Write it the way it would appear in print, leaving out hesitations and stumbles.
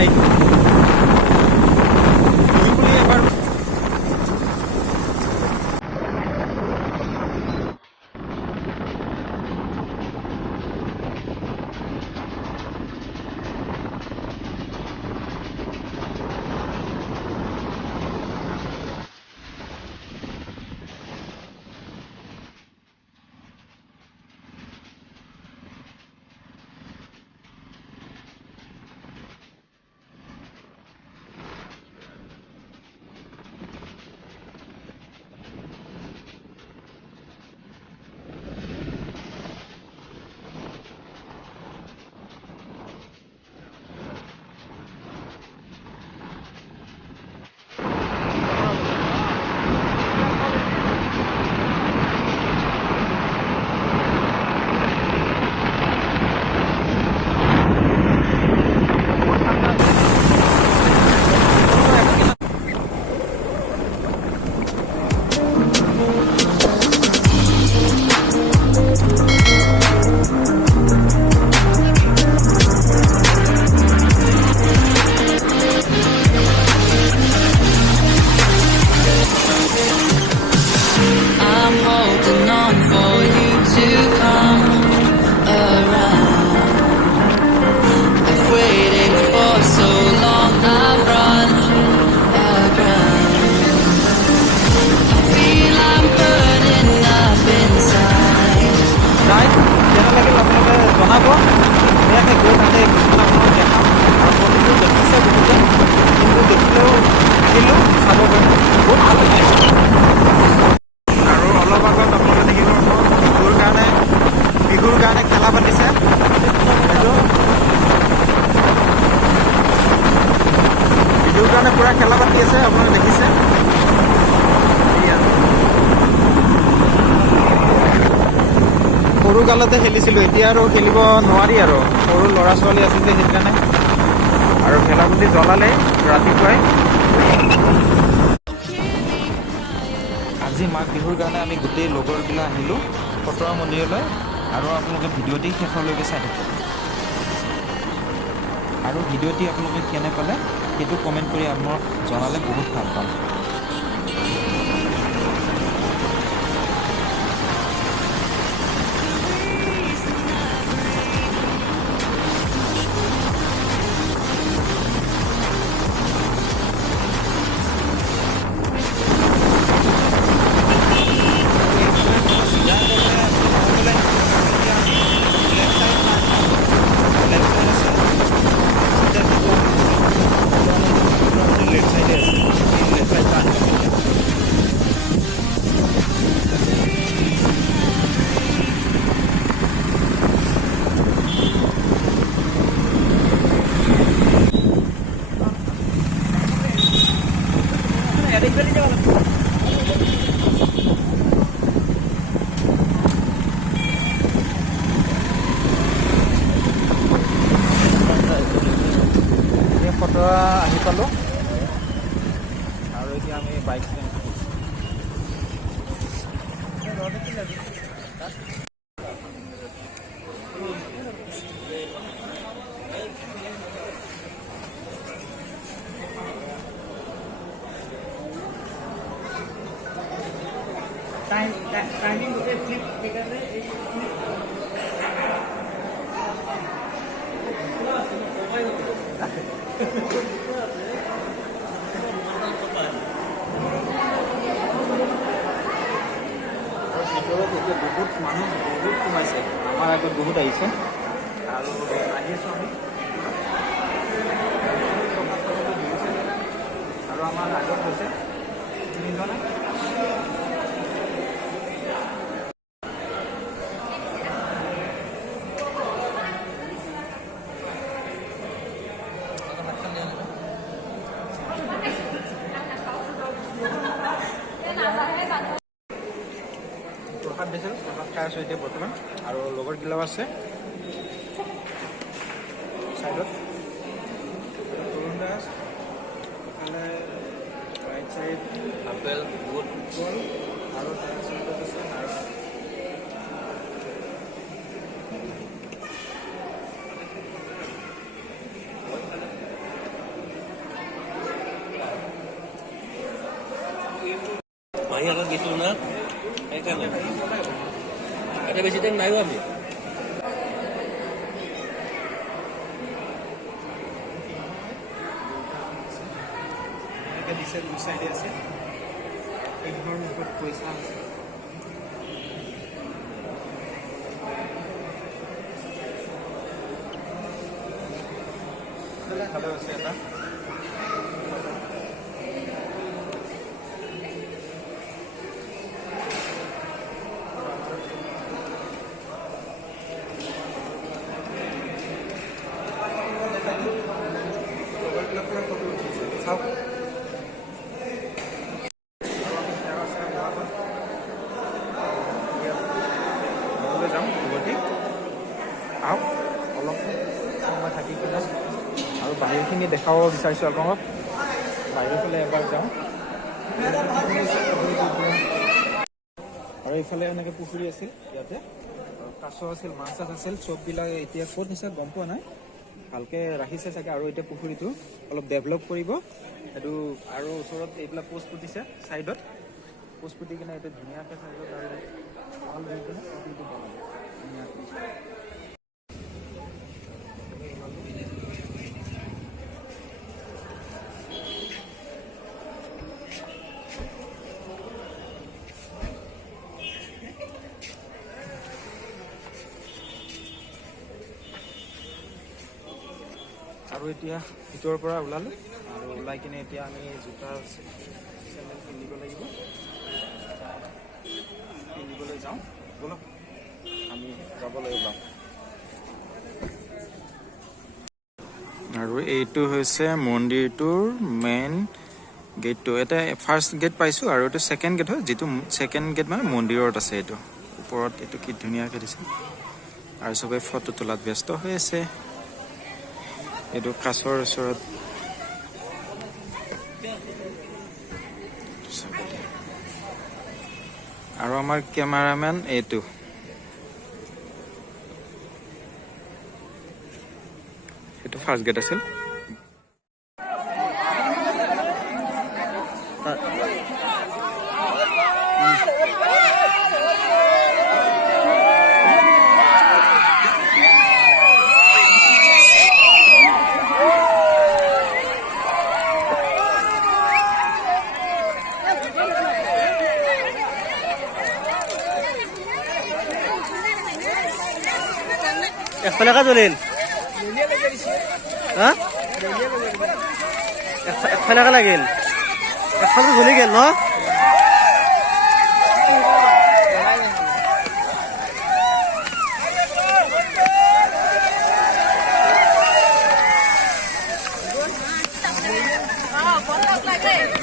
হাই এবাৰ পুৰা খেলা পাতি আছে আপনাৰা দেখিছে সৰু কালতে খেলিছিলোঁ এতিয়া আৰু খেলিব নোৱাৰি আৰু সৰু ল'ৰা ছোৱালী আছিল যে সেইকাৰণে আৰু ভেলাপুলি জ্বলালে ৰাতিপুৱাই আজি মাঘ বিহুৰ কাৰণে আমি গোটেই লগৰবিলাক আহিলোঁ খটৰা মন্দিৰলৈ আৰু আপোনালোকে ভিডিঅ'টি শেষলৈকে চাই থাকক আৰু ভিডিঅ'টি আপোনালোকে কেনে পালে সেইটো কমেণ্ট কৰি আপোনাক জনালে বহুত ভাল পাম আহি পালোঁ আৰু এতিয়া আমি বাইক टाइमिंग होते फ्लिप करने बहुत मानुह बहुत कमाइছে আমাৰ আগত বহুত আহিছে আৰু আহি আছোঁ আমি আৰু আমাৰ আগত হৈছে তিনিজনে প্ৰসাদ দিছিল প্ৰসাদ খাই আছোঁ এতিয়া বৰ্তমান আৰু লগৰ গিলাও আছে সাইডত তৰুণ দাস এফালে ৰাইট সাইড আপেল বুট কল আৰু তাৰ সাইডত আছে নাৰদ আগত গৈছিলোঁ না সেইকাৰণে এটা বেছি টাইম নাইও আমি দিছে দু চাইডে আছে এইঘৰৰ মুখত পইচা আছে ভালো আছে এটা অলপ সময় থাকি কিনে আৰু বাহিৰখিনি দেখাব বিচাৰিছোঁ আপোনালোকক বাহিৰৰ ফালে এবাৰ যাওঁ আৰু এইফালে এনেকৈ পুখুৰী আছিল ইয়াতে কাছ আছিল মাছ চাছ আছিল চববিলাক এতিয়া ক'ত নিছে গম পোৱা নাই ভালকৈ ৰাখিছে চাগে আৰু এতিয়া পুখুৰীটো অলপ ডেভেলপ কৰিব এইটো আৰু ওচৰত এইবিলাক পোষ্ট পুতিছে ছাইডত পোষ্ট পুতি কিনে এইটো ধুনীয়াকৈ ছাইডত আৰু ভাল হৈ কিনে পুখুৰীটো বনাব ধুনীয়াকৈ আৰু এতিয়া ভিতৰৰ পৰা ওলালোঁ আৰু ওলাই কিনে এতিয়া আমি জোতা চেণ্ডেল পিন্ধিব লাগিব পিন্ধিবলৈ যাওঁ ব'লক আমি যাবলৈ ওলাম আৰু এইটো হৈছে মন্দিৰটোৰ মেইন গেটটো এটা ফাৰ্ষ্ট গেট পাইছোঁ আৰু এইটো ছেকেণ্ড গেট হয় যিটো ছেকেণ্ড গেট মানে মন্দিৰত আছে এইটো ওপৰত এইটো কি ধুনীয়াকৈ দিছে আৰু চবেই ফটো তোলাত ব্যস্ত হৈ আছে এইটো কাছৰ ওচৰত আৰু আমাৰ কেমেৰামেন এইটো এইটো ফাৰ্ষ্ট গেট আছিল একফালে কা জ্বলিল হা একফালে কা লাগিল একফালে জ্বলি গেল ন বন্ধ লাগে